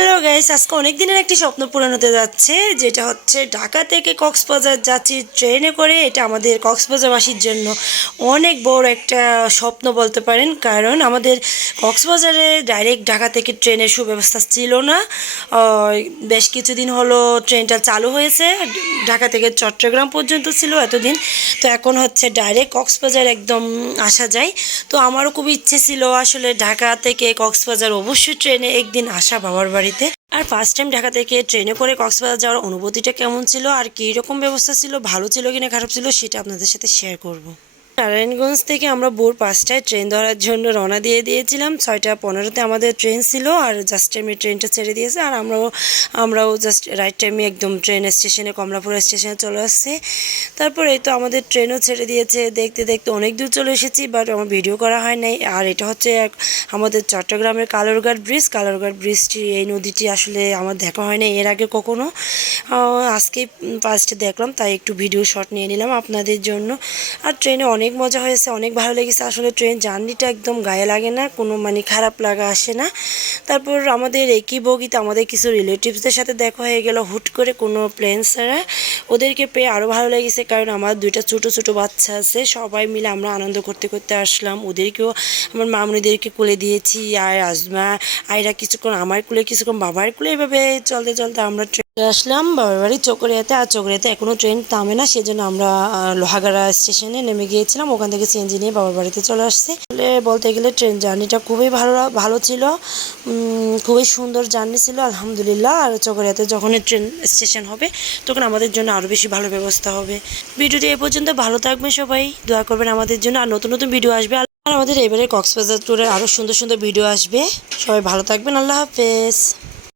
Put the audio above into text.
Hello guys আজকে অনেক দিনের একটি স্বপ্ন পূরণ হতে যাচ্ছে, যেটা হচ্ছে ঢাকা থেকে কক্সবাজার যাচ্ছি ট্রেনে করে এটা আমাদের কক্সবাজারবাসীর জন্য অনেক বড় একটা স্বপ্ন বলতে পারেন। কারণ আমাদের কক্সবাজারে ডাইরেক্ট ঢাকা থেকে ট্রেনের সুব্যবস্থা ছিল না। বেশ কিছুদিন হলো ট্রেনটা চালু হয়েছে, ঢাকা থেকে চট্টগ্রাম পর্যন্ত ছিল এতদিন। তো এখন হচ্ছে ডাইরেক্ট কক্সবাজার একদম আসা যায়। তো আমারও খুব ইচ্ছে ছিল আসলে ঢাকা থেকে কক্সবাজার অবশ্যই ট্রেনে একদিন আসা বাবার বাড়িতে? আর ফার্স্ট টাইম ঢাকা থেকে ট্রেনে করে কক্সবাজার যাওয়ার অনুভূতিটা কেমন ছিল? আর কী রকম ব্যবস্থা ছিল? ভালো ছিল কিনা, খারাপ ছিল? সেটা আপনাদের সাথে শেয়ার করব। নারায়ণগঞ্জ থেকে আমরা ভোর পাঁচটায় ট্রেন ধরার জন্য রওনা দিয়ে দিয়েছিলাম। ছয়টা পনেরোতে আমাদের ট্রেন ছিল আর জাস্ট টাইমে ট্রেনটা ছেড়ে দিয়েছে আর আমরাও আমরাও জাস্ট রাইট টাইমে একদম ট্রেন স্টেশনে, কমলাপুর স্টেশনে চলে আসছি। তারপরে এই তো আমাদের ট্রেনও ছেড়ে দিয়েছে। দেখতে দেখতে অনেক দূর চলে এসেছি বাট আমার ভিডিও করা হয় নাই। আর এটা হচ্ছে এক আমাদের চট্টগ্রামের কালোরঘাট ব্রিজ কালোরঘাট ব্রিজটি এই নদীটি আসলে আমার দেখা হয় না এর আগে কখনো। আজকে ফার্স্টে দেখলাম তাই একটু ভিডিও শট নিয়ে নিলাম আপনাদের জন্য। আর ট্রেনে অনেক মজা হয়েছে, অনেক ভালো লেগেছে। আসলে ট্রেন জার্নিটা একদম গায়ে লাগে না, কোনো মানে খারাপ লাগা আসে না। তারপর আমাদের একই বগিতে আমাদের কিছু রিলেটিভসদের সাথে দেখা হয়ে গেল, হুট করে কোনো প্লেন ছাড়া। ওদেরকে পেয়ে আরও ভালো লেগেছে, কারণ আমার দুইটা ছোটো ছোটো বাচ্চা আছে। সবাই মিলে আমরা আনন্দ করতে করতে আসলাম। ওদেরকেও, আমার মামনিদেরকে কোলে দিয়েছি, আর আজমা, আয়রা কিছুক্ষণ আমার কুলে, কিছুক্ষণ বাবার কুলে। এভাবে চলতে চলতে আমরা আসলাম বাবার বাড়ি চকরিয়াতে, আর চকরিয়াতে এখনও ট্রেন থামে না, সেজন্য আমরা লোহাগাড়া স্টেশনে নেমে গিয়েছিলাম। ওখান থেকে সিএনজি নিয়ে বাবার বাড়িতে চলে আসছি। বলতে গেলে ট্রেন জার্নিটা খুবই ভালো ভালো ছিল। খুবই সুন্দর জার্নি ছিল, আলহামদুলিল্লাহ। আর চকরিয়াতে যখন ট্রেন স্টেশন হবে, তখন আমাদের জন্য আরও বেশি ভালো ব্যবস্থা হবে। ভিডিওটি এ পর্যন্ত ভালো থাকবেন সবাই, দোয়া করবেন আমাদের জন্য। আর নতুন নতুন ভিডিও আসবে, আর আমাদের এবারে কক্সবাজার ট্যুরের আরও সুন্দর সুন্দর ভিডিও আসবে। সবাই ভালো থাকবেন, আল্লাহ হাফেজ।